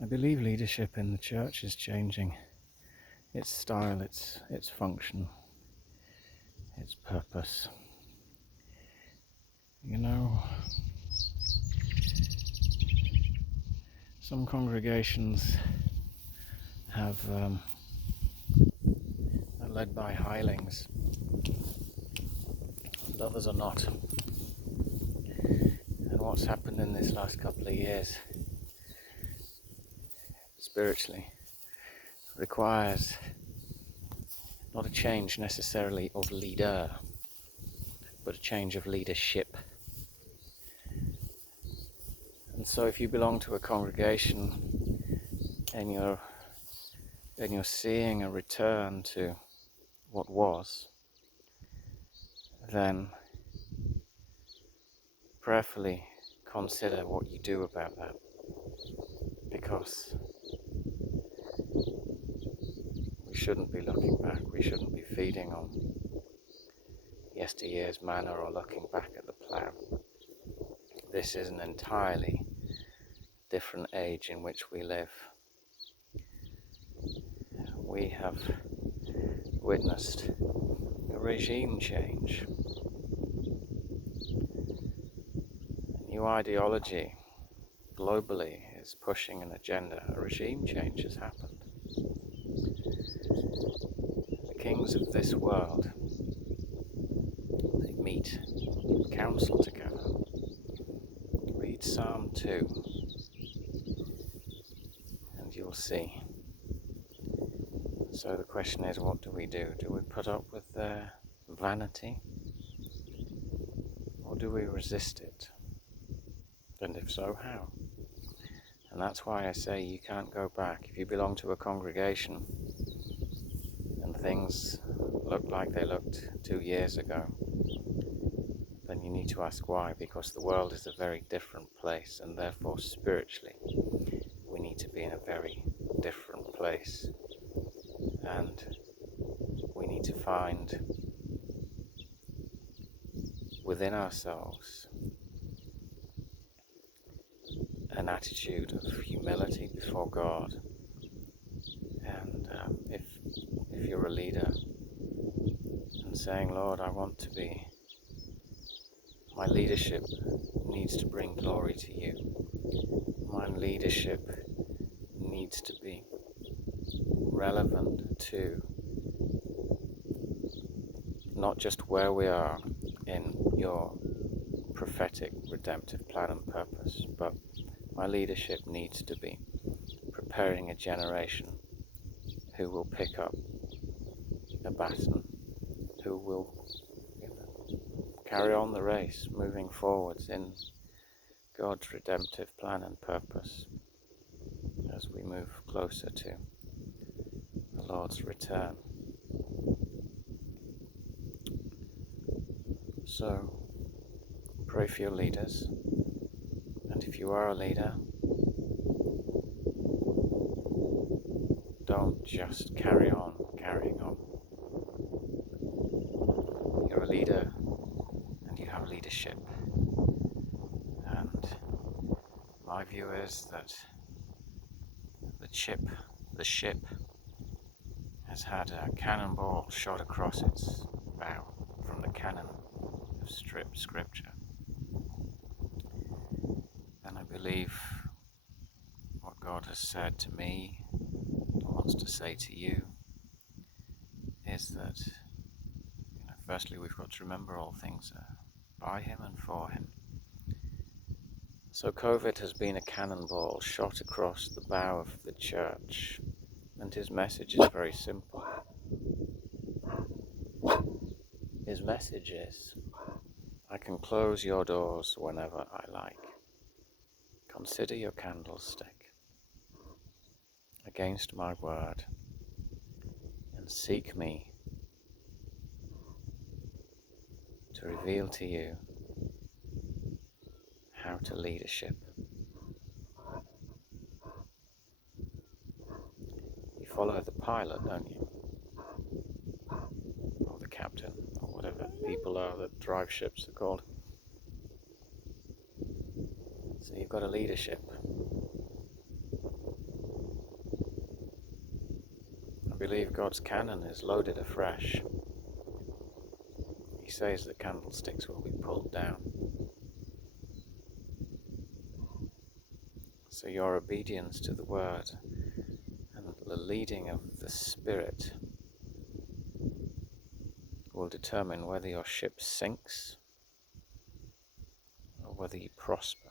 I believe leadership in the church is changing. Its style, its function, its purpose. You know, some congregations are led by hirelings, and others are not. And what's happened in this last couple of years, spiritually, requires not a change necessarily of leader, but a change of leadership. And so if you belong to a congregation and you're seeing a return to what was, then prayerfully consider what you do about that, because we shouldn't be looking back, we shouldn't be feeding on yesteryear's manna or looking back at the plough. This is an entirely different age in which we live. We have witnessed a regime change. A new ideology globally is pushing an agenda. A regime change has happened. The kings of this world, they meet in council together. Read Psalm 2 and you'll see. So the question is, what do we do? Do we put up with their vanity, or do we resist it? And if so, how? And that's why I say you can't go back. If you belong to a congregation and things look like they looked 2 years ago, then you need to ask why, because the world is a very different place, and therefore spiritually we need to be in a very different place, and we need to find within ourselves an attitude of humility before God. And if you're a leader and saying, Lord, I want to be, my leadership needs to bring glory to you. My leadership needs to be relevant to not just where we are in your prophetic redemptive plan and purpose, but my leadership needs to be preparing a generation who will pick up a baton, who will carry on the race, moving forwards in God's redemptive plan and purpose as we move closer to the Lord's return. So pray for your leaders, and if you are a leader, don't just carry on carrying on. You're a leader and you have leadership, and my view is that the ship has had a cannonball shot across its bow from the cannon of scripture. And I believe what God has said to me, and wants to say to you, is that firstly we've got to remember all things are by Him and for Him. So COVID has been a cannonball shot across the bow of the church, and His message is very simple. His message is, I can close your doors whenever I like. Consider your candlestick against my word, and seek me to reveal to you how to lead a ship. You follow the pilot, don't you? Or the captain, or whatever people are that drive ships are called. So you've got a leadership. believe God's cannon is loaded afresh. He says the candlesticks will be pulled down. So your obedience to the word and the leading of the Spirit will determine whether your ship sinks or whether you prosper.